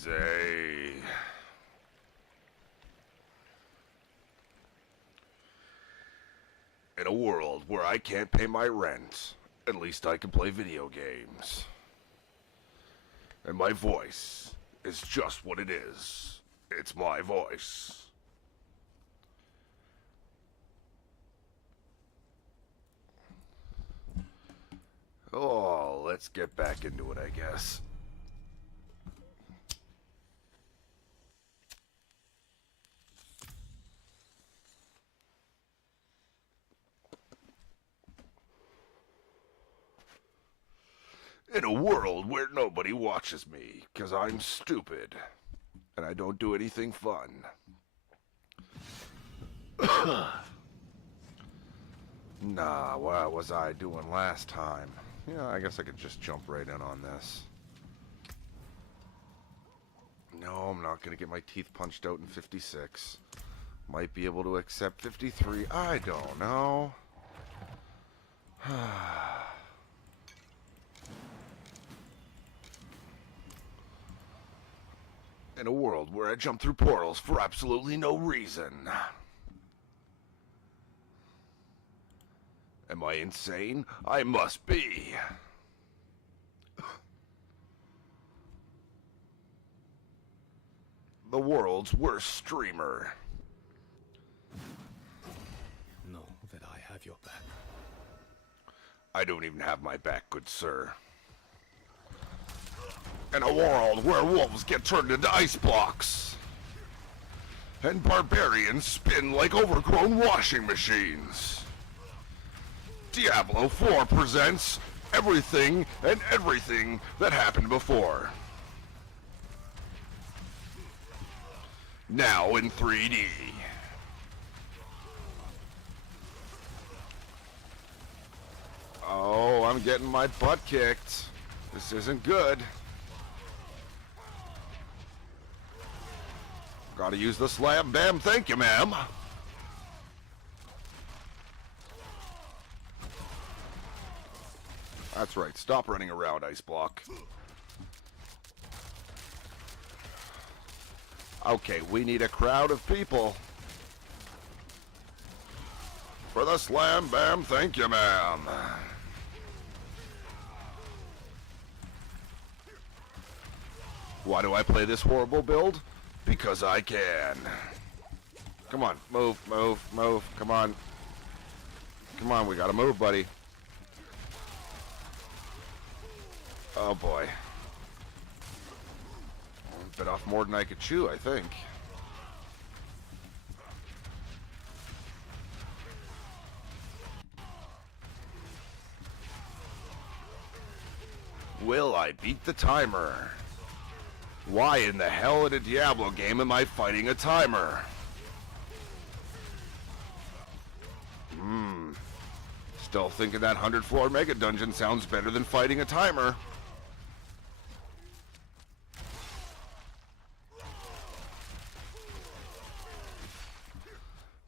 Easy. In a world where I can't pay my rent, at least I can play video games. And my voice is just what it is. It's my voice. Oh, let's get back into it, I guess. In a world where nobody watches me, 'cause I'm stupid, and I don't do anything fun. Nah, what was I doing last time? Yeah, I guess I could just jump right in on this. No, I'm not gonna get my teeth punched out in 56. Might be able to accept 53. I don't know. In a world where I jump through portals for absolutely no reason. Am I insane? I must be. The world's worst streamer. Know that I have your back. I don't even have my back, good sir. In a world where wolves get turned into ice blocks, and barbarians spin like overgrown washing machines, Diablo 4 presents everything and everything that happened before. Now in 3D. Oh, I'm getting my butt kicked. This isn't good. Gotta use the slam bam, thank you, ma'am. That's right, stop running around, Ice Block. Okay, we need a crowd of people. For the slam bam, thank you, ma'am. Why do I play this horrible build? Because I can. Come on, move, move, move, come on. Come on, we gotta move, buddy. Oh boy. Bit off more than I could chew, I think. Will I beat the timer? Why in the hell in a Diablo game am I fighting a timer? Still thinking that 100 floor mega dungeon sounds better than fighting a timer.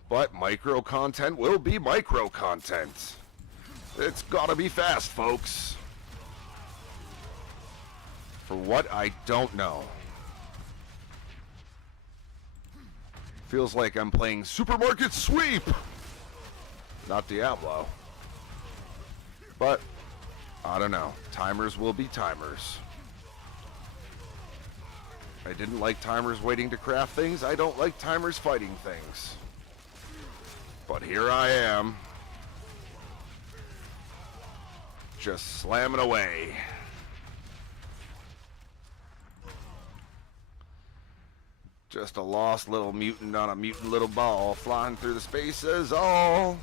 But micro content will be micro content. It's gotta be fast, folks. For what, I don't know. Feels like I'm playing Supermarket Sweep! Not Diablo. But, I don't know. Timers will be timers. I didn't like timers waiting to craft things. I don't like timers fighting things. But here I am. Just slamming away. Just a lost little mutant on a mutant little ball flying through the spaces all.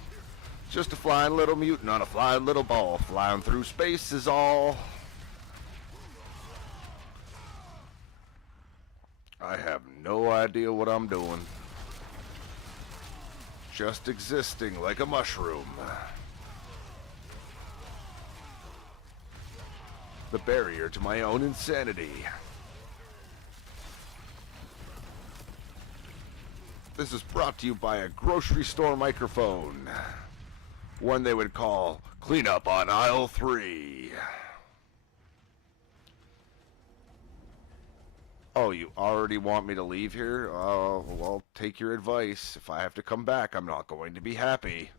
Just a flying little mutant on a flying little ball flying through space is all. I have no idea what I'm doing. Just existing like a mushroom. The barrier to my own insanity. This is brought to you by a grocery store microphone. One they would call Cleanup on Aisle 3. Oh, you already want me to leave here? Oh, well, take your advice. If I have to come back, I'm not going to be happy.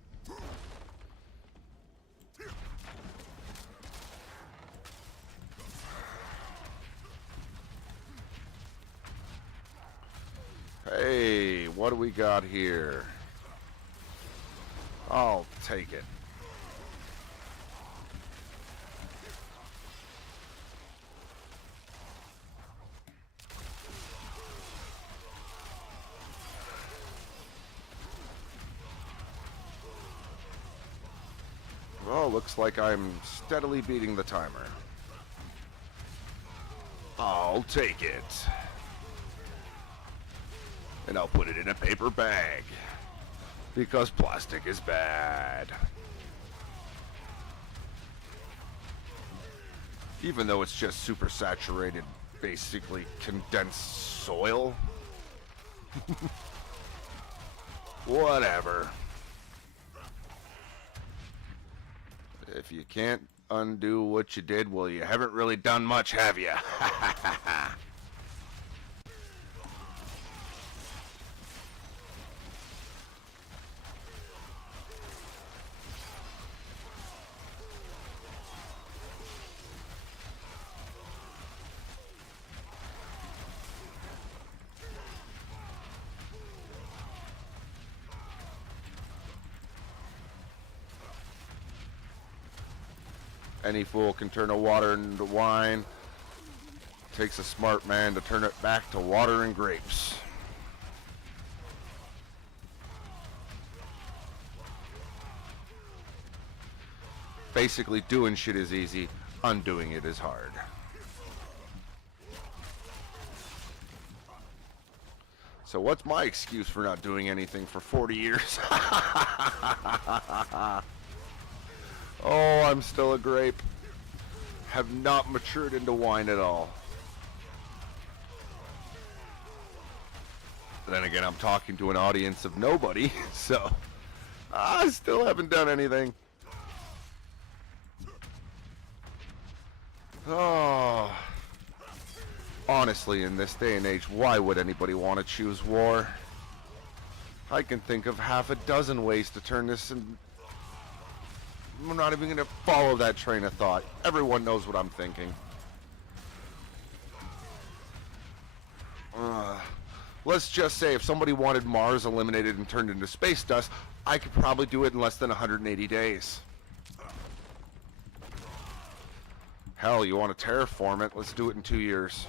Hey, what do we got here? I'll take it. Well, looks like I'm steadily beating the timer. I'll take it. And I'll put it in a paper bag. Because plastic is bad. Even though it's just super saturated, basically condensed soil. Whatever. If you can't undo what you did, well, you haven't really done much, have you? Any fool can turn a water into wine. Takes a smart man to turn it back to water and grapes. Basically, doing shit is easy, undoing it is hard. So what's my excuse for not doing anything for 40 years? Oh, I'm still a grape. Have not matured into wine at all. Then again, I'm talking to an audience of nobody, so I still haven't done anything. Oh. Honestly, in this day and age, why would anybody want to choose war? I can think of half a dozen ways to turn this in. I'm not even going to follow that train of thought. Everyone knows what I'm thinking. Let's just say if somebody wanted Mars eliminated and turned into space dust, I could probably do it in less than 180 days. Hell, you want to terraform it? Let's do it in 2 years.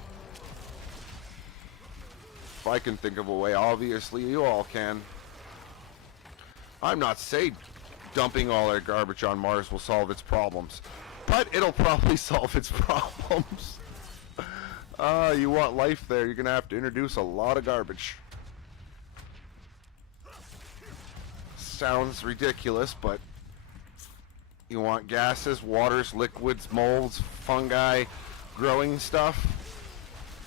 If I can think of a way, obviously you all can. I'm not saying dumping all their garbage on Mars will solve its problems, but it'll probably solve its problems. You want life there, you're gonna have to introduce a lot of garbage. Sounds ridiculous, but you want gases, waters, liquids, molds, fungi, growing stuff?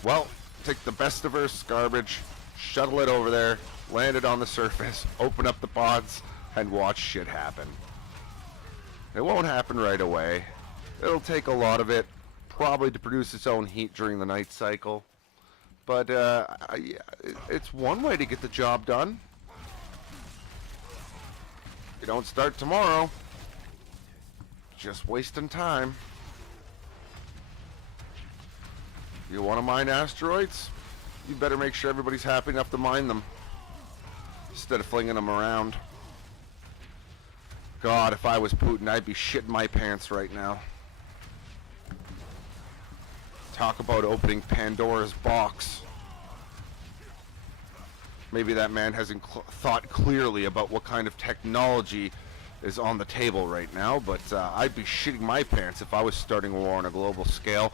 Well, take the best of Earth's garbage, shuttle it over there, land it on the surface, open up the pods, and watch shit happen. It won't happen right away. It'll take a lot of it, probably to produce its own heat during the night cycle. But it's one way to get the job done. You don't start tomorrow. Just wasting time. You want to mine asteroids? You better make sure everybody's happy enough to mine them, instead of flinging them around. God, if I was Putin, I'd be shitting my pants right now. Talk about opening Pandora's box. Maybe that man hasn't thought clearly about what kind of technology is on the table right now, but I'd be shitting my pants if I was starting a war on a global scale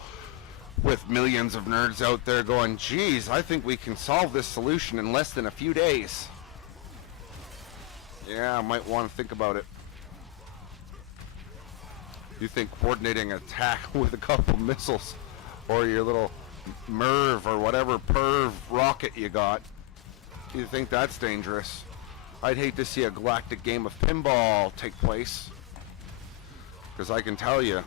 with millions of nerds out there going, geez, I think we can solve this solution in less than a few days. Yeah, I might want to think about it. You think coordinating an attack with a couple missiles or your little MERV or whatever perv rocket you got, you think that's dangerous? I'd hate to see a galactic game of pinball take place, because I can tell you,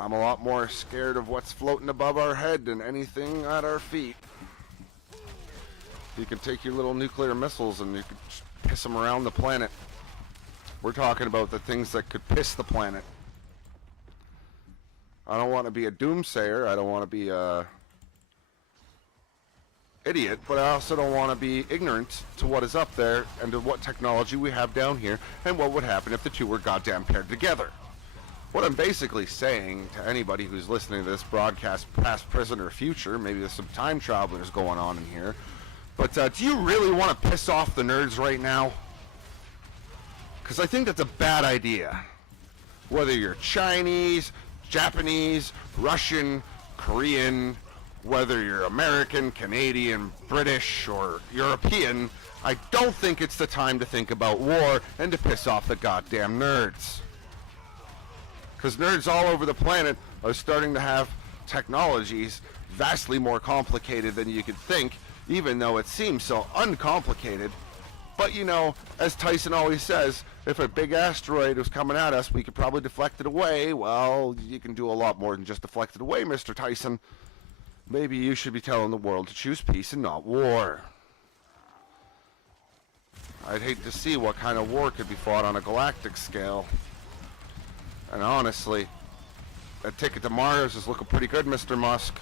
I'm a lot more scared of what's floating above our head than anything at our feet. You can take your little nuclear missiles and you can piss them around the planet. We're talking about the things that could piss the planet. I don't want to be a doomsayer. I don't want to be a idiot, but I also don't want to be ignorant to what is up there and to what technology we have down here and what would happen if the two were goddamn paired together. What I'm basically saying to anybody who's listening to this broadcast, past, present, or future, maybe there's some time travelers going on in here, but do you really want to piss off the nerds right now? Because I think that's a bad idea. Whether you're Chinese, Japanese, Russian, Korean, whether you're American, Canadian, British, or European, I don't think it's the time to think about war and to piss off the goddamn nerds. Because nerds all over the planet are starting to have technologies vastly more complicated than you could think, even though it seems so uncomplicated. But you know, as Tyson always says, if a big asteroid was coming at us, we could probably deflect it away. Well, you can do a lot more than just deflect it away, Mr. Tyson. Maybe you should be telling the world to choose peace and not war. I'd hate to see what kind of war could be fought on a galactic scale. And honestly, that ticket to Mars is looking pretty good, Mr. Musk.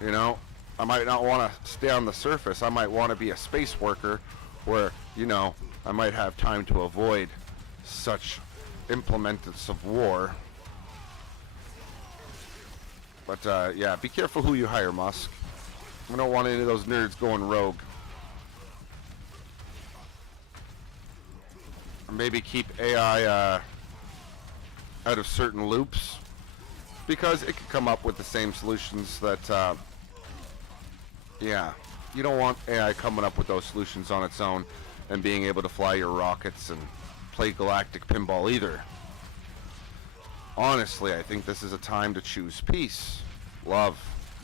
You know, I might not want to stay on the surface. I might want to be a space worker where, you know, I might have time to avoid such implements of war. But, yeah, be careful who you hire, Musk. I don't want any of those nerds going rogue. Or maybe keep AI out of certain loops, because it could come up with the same solutions that, yeah, you don't want AI coming up with those solutions on its own and being able to fly your rockets and play galactic pinball either. Honestly, I think this is a time to choose peace, love,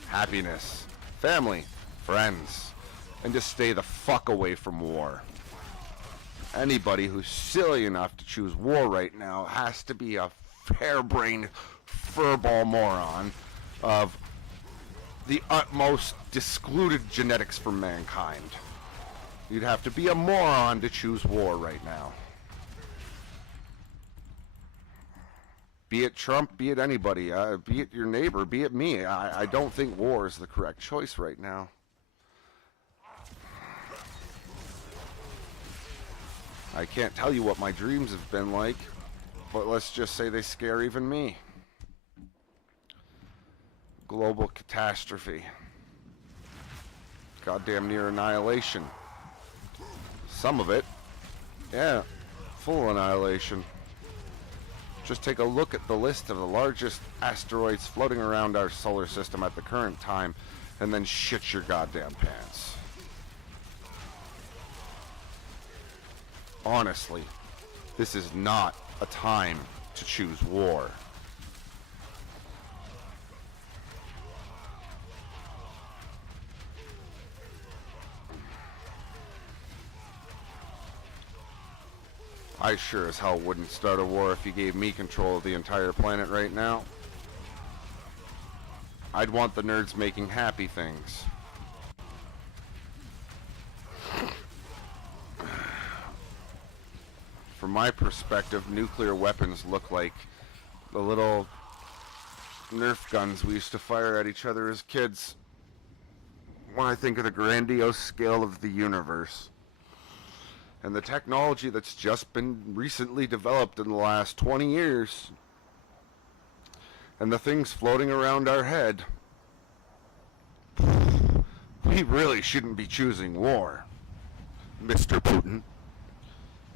happiness, family, friends, and just stay the fuck away from war. Anybody who's silly enough to choose war right now has to be a harebrained furball moron of the utmost discluded genetics from mankind. You'd have to be a moron to choose war right now. Be it Trump, be it anybody, be it your neighbor, be it me. I don't think war is the correct choice right now. I can't tell you what my dreams have been like, but let's just say they scare even me. Global catastrophe. Goddamn near annihilation. Some of it, yeah, full annihilation. Just take a look at the list of the largest asteroids floating around our solar system at the current time, and then shit your goddamn pants. Honestly, this is not a time to choose war. I sure as hell wouldn't start a war if you gave me control of the entire planet right now. I'd want the nerds making happy things. From my perspective, nuclear weapons look like the little Nerf guns we used to fire at each other as kids. When I think of the grandiose scale of the universe and the technology that's just been recently developed in the last 20 years, and the things floating around our head, we really shouldn't be choosing war, Mr. Putin.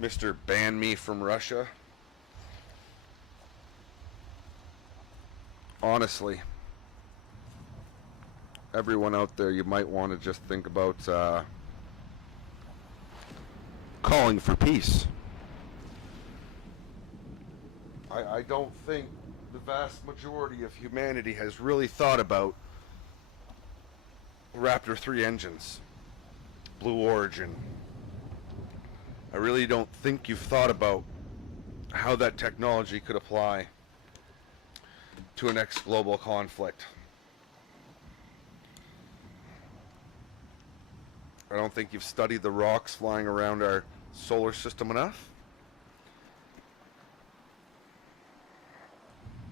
Mr. Ban me from Russia. Honestly, everyone out there, you might want to just think about calling for peace. I don't think the vast majority of humanity has really thought about Raptor 3 engines, Blue Origin. I really don't think you've thought about how that technology could apply to a next global conflict. I don't think you've studied the rocks flying around our solar system enough.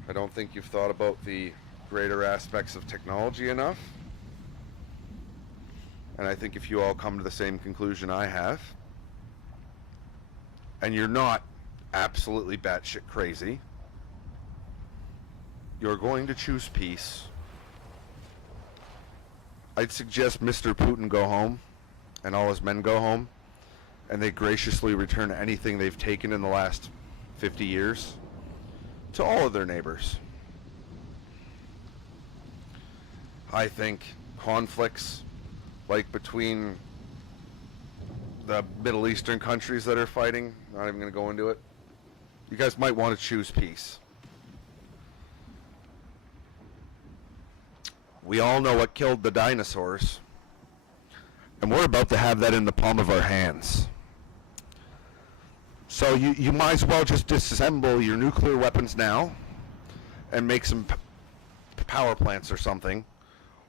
I don't think you've thought about the greater aspects of technology enough. And I think if you all come to the same conclusion I have, and you're not absolutely batshit crazy, you're going to choose peace. I'd suggest Mr. Putin go home and all his men go home and they graciously return anything they've taken in the last 50 years to all of their neighbors. I think conflicts like between the Middle Eastern countries that are fighting, not even going to go into it, you guys might want to choose peace. We all know what killed the dinosaurs, and we're about to have that in the palm of our hands. So you might as well just disassemble your nuclear weapons now and make some power plants or something,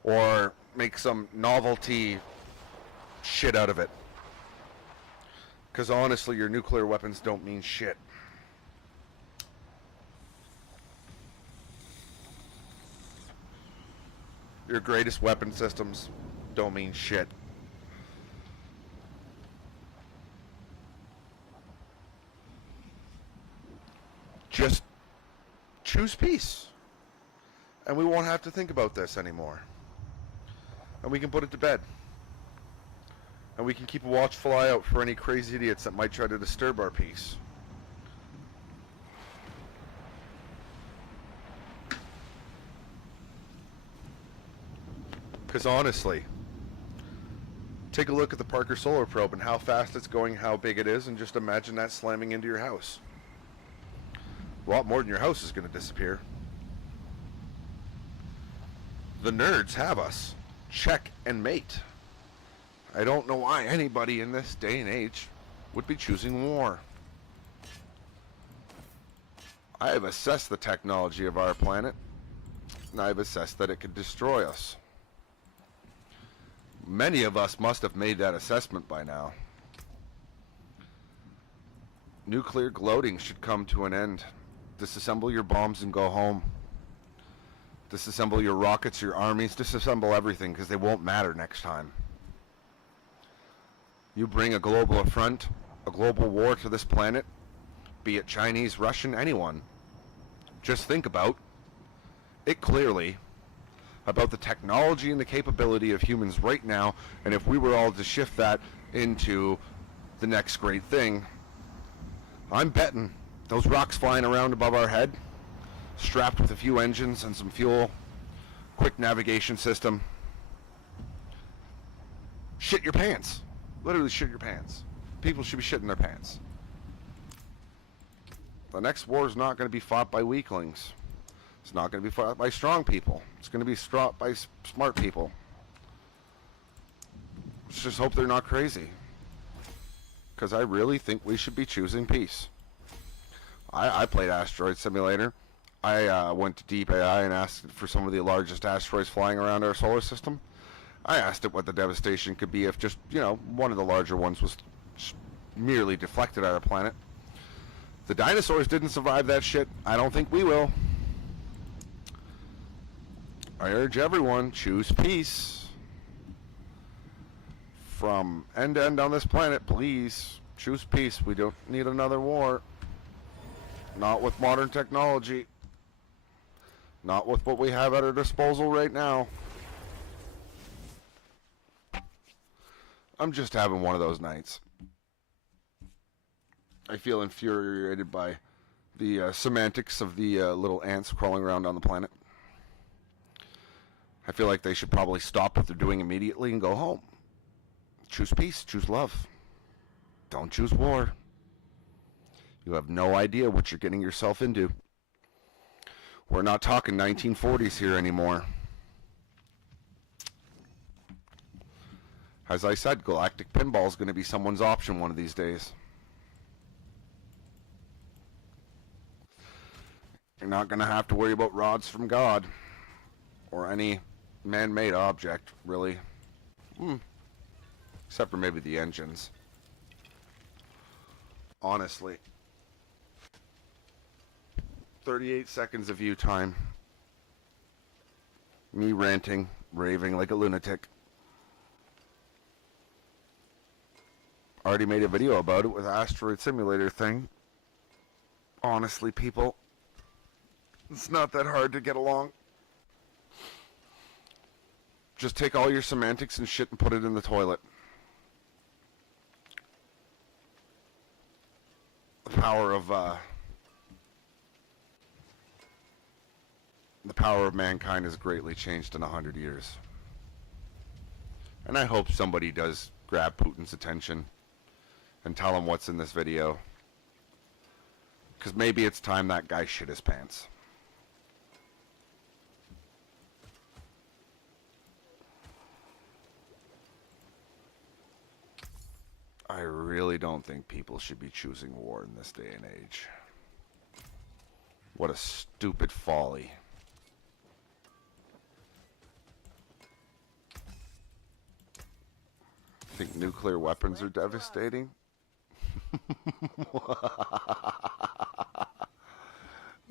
or make some novelty shit out of it. Because honestly, your nuclear weapons don't mean shit. Your greatest weapon systems don't mean shit. Just choose peace. And we won't have to think about this anymore. And we can put it to bed. And we can keep a watchful eye out for any crazy idiots that might try to disturb our peace. Because honestly, take a look at the Parker Solar Probe and how fast it's going, how big it is, and just imagine that slamming into your house. A lot more than your house is going to disappear. The nerds have us. Check and mate. I don't know why anybody in this day and age would be choosing war. I have assessed the technology of our planet, and I've assessed that it could destroy us. Many of us must have made that assessment by now. Nuclear gloating should come to an end. Disassemble your bombs and go home. Disassemble your rockets, your armies, disassemble everything, because they won't matter next time. You bring a global affront, a global war to this planet, be it Chinese, Russian, anyone. Just think about it clearly, about the technology and the capability of humans right now, and if we were all to shift that into the next great thing, I'm betting those rocks flying around above our head, strapped with a few engines and some fuel, quick navigation system, shit your pants. Literally shit your pants. People should be shitting their pants. The next war is not going to be fought by weaklings. It's not going to be fought by strong people. It's going to be fought by smart people. Let's just hope they're not crazy. Because I really think we should be choosing peace. I played Asteroid Simulator. I went to Deep AI and asked for some of the largest asteroids flying around our solar system. I asked it what the devastation could be if just, one of the larger ones was merely deflected at our planet. The dinosaurs didn't survive that shit. I don't think we will. I urge everyone, choose peace. From end to end on this planet, please, choose peace. We don't need another war. Not with modern technology. Not with what we have at our disposal right now. I'm just having one of those nights. I feel infuriated by the semantics of the little ants crawling around on the planet. I feel like they should probably stop what they're doing immediately and go home. Choose peace, choose love. Don't choose war. You have no idea what you're getting yourself into. We're not talking 1940s here anymore. As I said, galactic pinball is going to be someone's option one of these days. You're not going to have to worry about rods from God. Or any man-made object, really. Except for maybe the engines. Honestly. 38 seconds of view time. Me ranting, raving like a lunatic. Already made a video about it with Asteroid Simulator thing. Honestly, people, it's not that hard to get along. Just take all your semantics and shit and put it in the toilet. The power of mankind has greatly changed in 100 years. And I hope somebody does grab Putin's attention and tell him what's in this video. Because maybe it's time that guy shit his pants. I really don't think people should be choosing war in this day and age. What a stupid folly. Think nuclear weapons are devastating?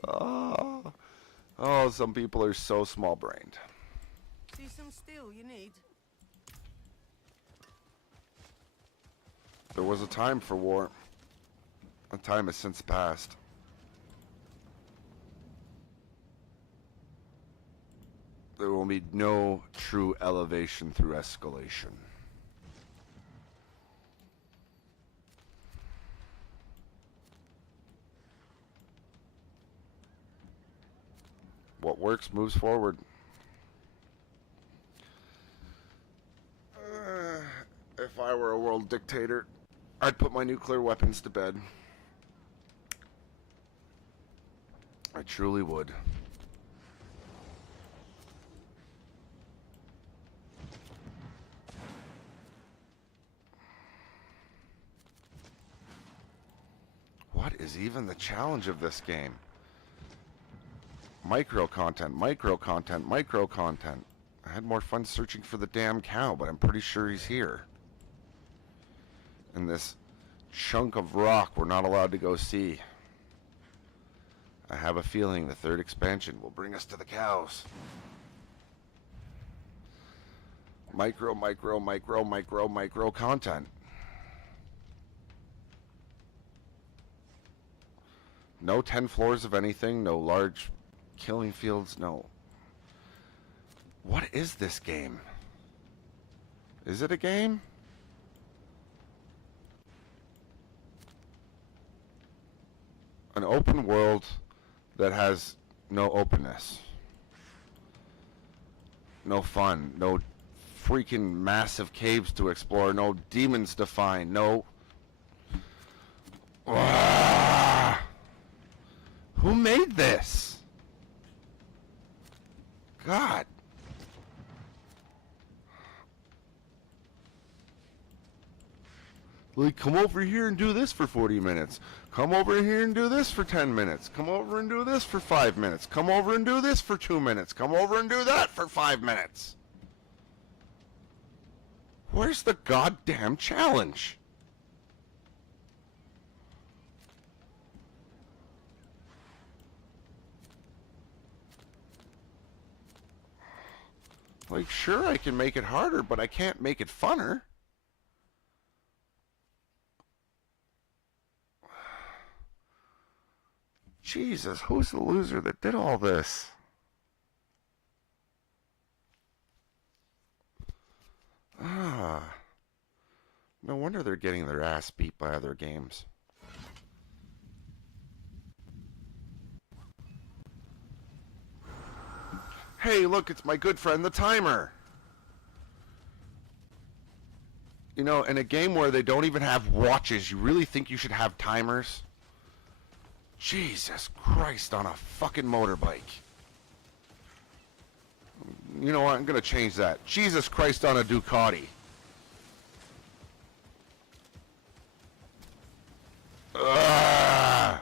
Oh, some people are so small-brained. See some steel you need? There was a time for war. A time has since passed. There will be no true elevation through escalation. What works moves forward. If I were a world dictator, I'd put my nuclear weapons to bed. I truly would. What is even the challenge of this game? Micro content, micro content, micro content. I had more fun searching for the damn cow, but I'm pretty sure he's here. And this chunk of rock we're not allowed to go see. I have a feeling the third expansion will bring us to the cows. Micro, micro, micro, micro, micro content. No 10 floors of anything, no large killing fields, no. What is this game? Is it a game? An open world that has no openness. No fun. No freaking massive caves to explore. No demons to find. No... Ah! Who made this? God. Like, come over here and do this for 40 minutes. Come over here and do this for 10 minutes. Come over and do this for 5 minutes. Come over and do this for 2 minutes. Come over and do that for 5 minutes. Where's the goddamn challenge? Like, sure, I can make it harder, but I can't make it funner. Jesus, who's the loser that did all this? Ah. No wonder they're getting their ass beat by other games. Hey, look, it's my good friend, the timer. You know, in a game where they don't even have watches, you really think you should have timers? Jesus Christ, on a fucking motorbike. You know what? I'm going to change that. Jesus Christ on a Ducati. Ugh.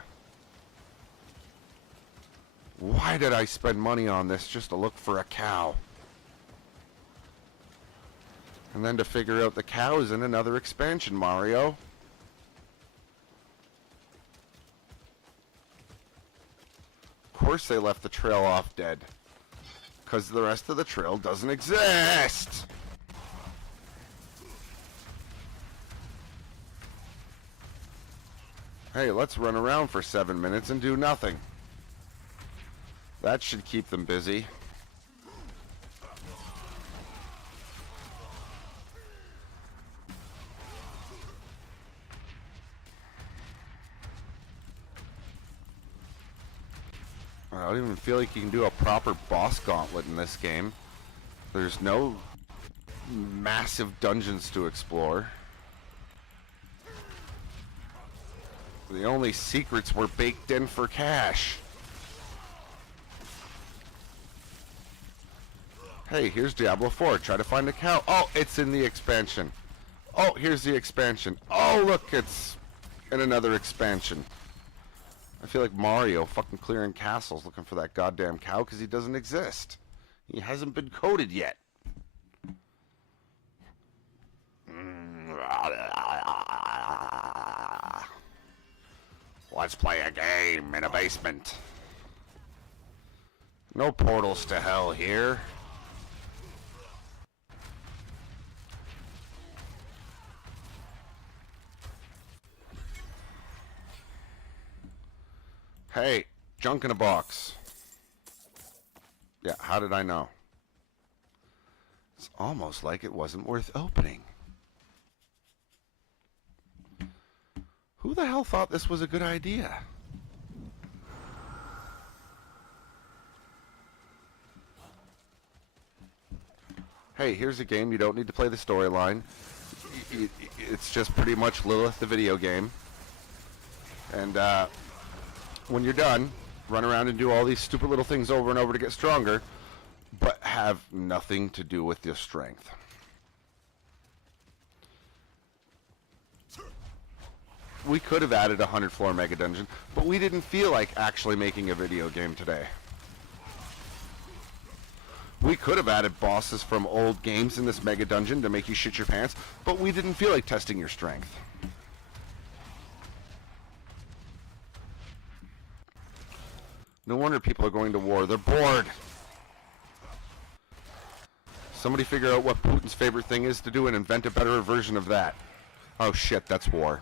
Why did I spend money on this just to look for a cow? And then to figure out the cow is in another expansion, Mario. Of course they left the trail off dead. Because the rest of the trail doesn't exist! Hey, let's run around for 7 minutes and do nothing. That should keep them busy. I don't even feel like you can do a proper boss gauntlet in this game. There's no massive dungeons to explore. The only secrets were baked in for cash. Hey, here's Diablo 4. Try to find a cow. Oh, it's in the expansion. Oh, here's the expansion. Oh, look, it's in another expansion. I feel like Mario fucking clearing castles looking for that goddamn cow because he doesn't exist. He hasn't been coded yet. Let's play a game in a basement. No portals to hell here. Hey, junk in a box. Yeah, how did I know? It's almost like it wasn't worth opening. Who the hell thought this was a good idea? Hey, here's a game. You don't need to play the storyline. It's just pretty much Lilith the video game. And when you're done, run around and do all these stupid little things over and over to get stronger, but have nothing to do with your strength. We could have added a 100-floor mega dungeon, but we didn't feel like actually making a video game today. We could have added bosses from old games in this mega dungeon to make you shit your pants, but we didn't feel like testing your strength. No wonder people are going to war. They're bored. Somebody figure out what Putin's favorite thing is to do and invent a better version of that. Oh shit, that's war.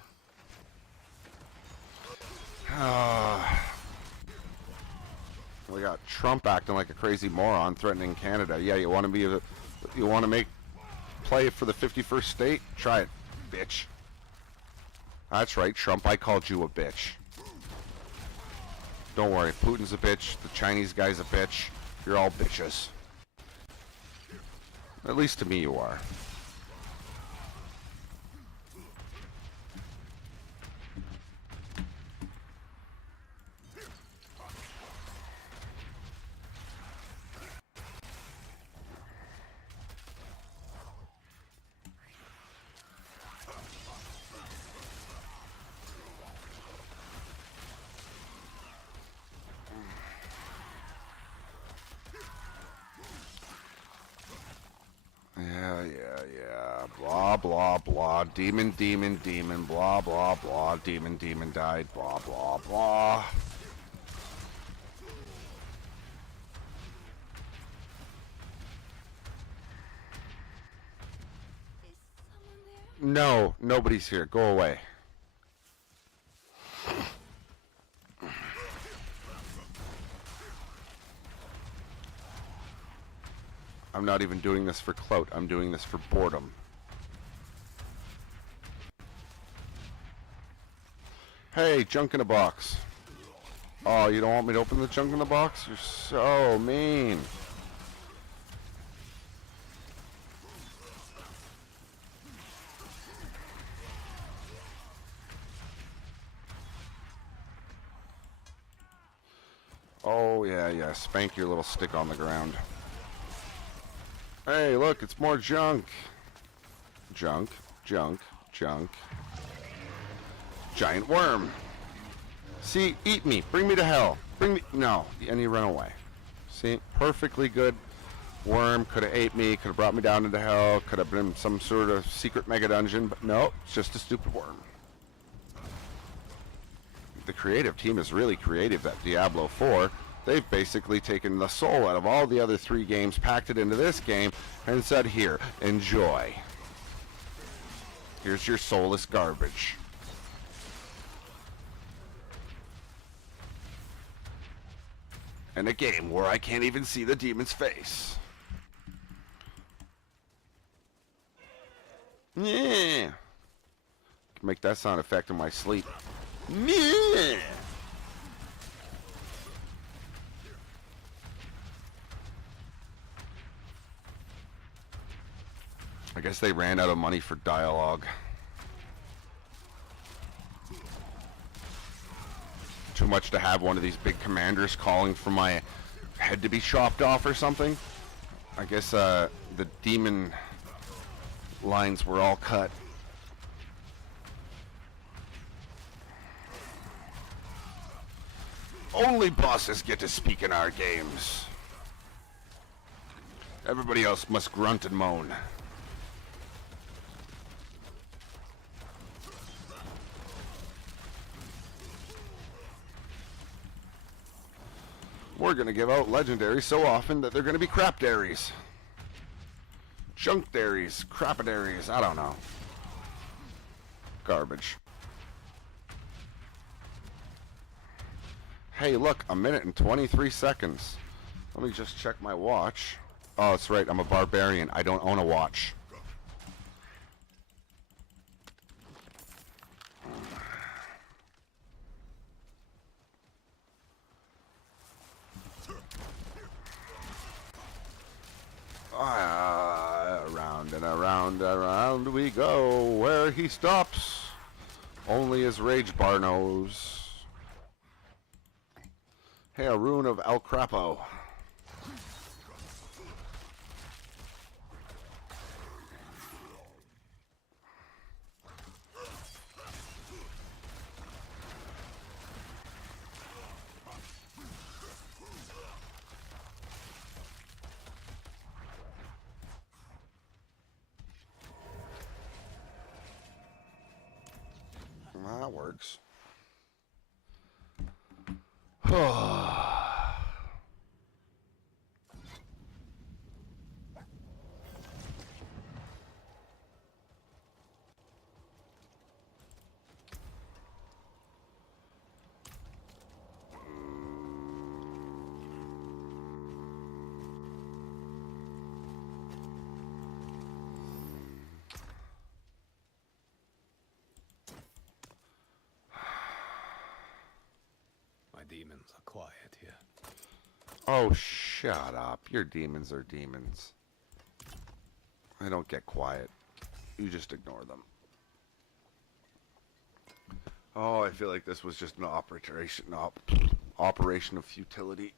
We got Trump acting like a crazy moron, threatening Canada. Yeah, you want to play for the 51st state? Try it, bitch. That's right, Trump. I called you a bitch. Don't worry, Putin's a bitch. The Chinese guy's a bitch. You're all bitches. At least to me, you are. Yeah. Blah, blah, blah. Demon, blah, blah, blah. Demon died. Blah, blah, blah. No, nobody's here. Go away. I'm not even doing this for clout. I'm doing this for boredom. Hey, junk in a box. Oh, you don't want me to open the junk in the box? You're so mean. Oh, yeah. Spank your little stick on the ground. Hey, look, it's more junk. Junk. Giant worm. See, eat me. Bring me to hell. Bring me... No, and he ran away. See? Perfectly good worm. Could have ate me. Could have brought me down into hell. Could have been some sort of secret mega dungeon. But no, it's just a stupid worm. The creative team is really creative at Diablo 4. They've basically taken the soul out of all the other 3 games, packed it into this game, and said, here, enjoy. Here's your soulless garbage. In a game where I can't even see the demon's face. Yeah. Can make that sound effect in my sleep. Yeah. I guess they ran out of money for dialogue. Too much to have one of these big commanders calling for my head to be chopped off or something. I guess the demon lines were all cut. Only bosses get to speak in our games. Everybody else must grunt and moan. We're going to give out legendaries so often that they're going to be crapdaries. Junkdaries, crapidaries, I don't know. Garbage. Hey, look, 1 minute and 23 seconds. Let me just check my watch. Oh, that's right, I'm a barbarian. I don't own a watch. Around and around, around we go. Where he stops, only his rage bar knows. Hey, a rune of El Crapo. That works. Demons are quiet here. Oh, shut up. Your demons are demons. They don't get quiet. You just ignore them. Oh, I feel like this was just an operation of futility.